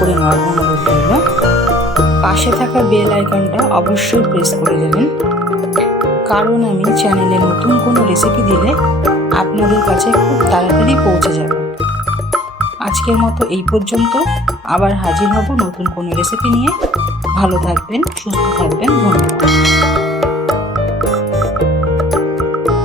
করে নেওয়ার অনুরোধ রইল। পাশে থাকা বেল আইকনটা অবশ্যই প্রেস করে দেবেন, কারণ আমি চ্যানেলে নতুন কোনো রেসিপি দিলে আপনাদের কাছে খুব তাড়াতাড়ি পৌঁছে যাবে। আজকের মতো এই পর্যন্ত, আবার হাজির হব নতুন কোনো রেসিপি নিয়ে। ভালো থাকবেন, সুস্থ থাকবেন, ধন্যবাদ।